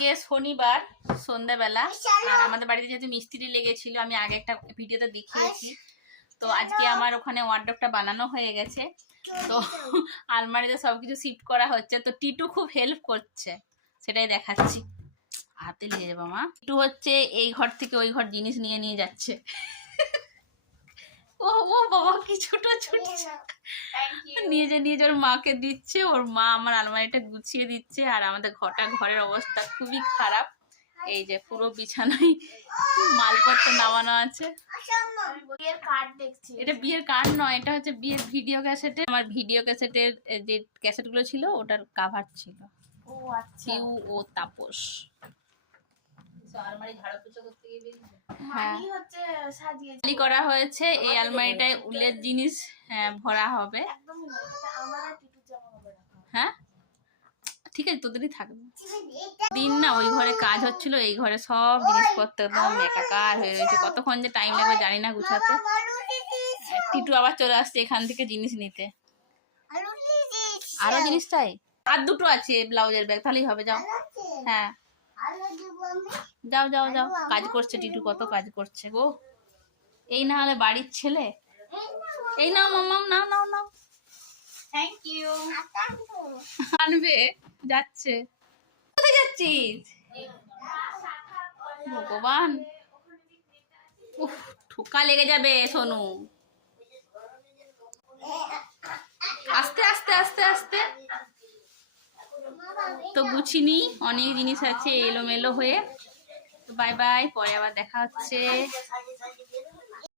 আজকে শনিবার সন্ধ্যাবেলা, আর আমাদের বাড়িতে যেহেতু মিস্ত্রি লেগেছিল, আমি আগে একটা ভিডিওতে দেখিয়েছি। তো আজকে আমার ওখানে ওয়ার্ডরোবটা বানানো হয়ে গেছে, তো আলমারিতে সবকিছু শিফট করা হচ্ছে। তো টিটু খুব হেল্প করছে, সেটাই দেখাচ্ছি। হাতে নিয়ে যাবো মা। টিটু হচ্ছে এই ঘর থেকে ওই ঘর জিনিস নিয়ে নিয়ে যাচ্ছে। ও ও বাবা কি ছোট ছোট নিজে নিজে ওর মাকে দিচ্ছে, ওর মা আমার আলমারিটা গুছিয়ে দিচ্ছে। আর আমাদের ঘরের অবস্থা খুবই খারাপ। এই যে পুরো বিছানায় মালপত্র নামানো আছে। এটা বিয়ের কার্ড নয়, এটা হচ্ছে বিয়ের ভিডিও ক্যাসেটের। আমার ভিডিও ক্যাসেটের যে ক্যাসেটগুলো ছিল ওটার কাভার ছিল। ও আচ্ছা, পিউ ও তাপস। করা হয়েছে এই আলমারিটায় উলের জিনিস ভরা হবে। হ্যাঁ ঠিক আছে, তোদেরই থাকবে। দিন না ওই ঘরে কাজ হচ্ছিল, এই ঘরে সব জিনিসপত্র একদম একাকার হয়ে রয়েছে। কতক্ষণ যে টাইম লাগবে জানি না গুছাতে। টিটু আবার চলে আসছে এখান থেকে জিনিস নিতে। আরো জিনিস চাই? আর দুটো আছে ব্লাউজের ব্যাগ, তাহলেই হবে। যাও। হ্যাঁ যাও যাও যাও, কাজ করছে টিটু, কত কাজ করছে গো। এই না হলে বাড়ির ছেলে। এই নাও মামাম, নাও নাও নাও। Thank you. আনবে যাচ্ছে। কোথায় যাচ্ছিস ভগবান? উফ, ঠোকা লেগে যাবে সোনু। আস্তে আস্তে আস্তে আস্তে। তো গুছিনি, অনেক জিনিস আছে এলোমেলো হয়ে। তো বাই বাই, পরে আবার দেখা হচ্ছে।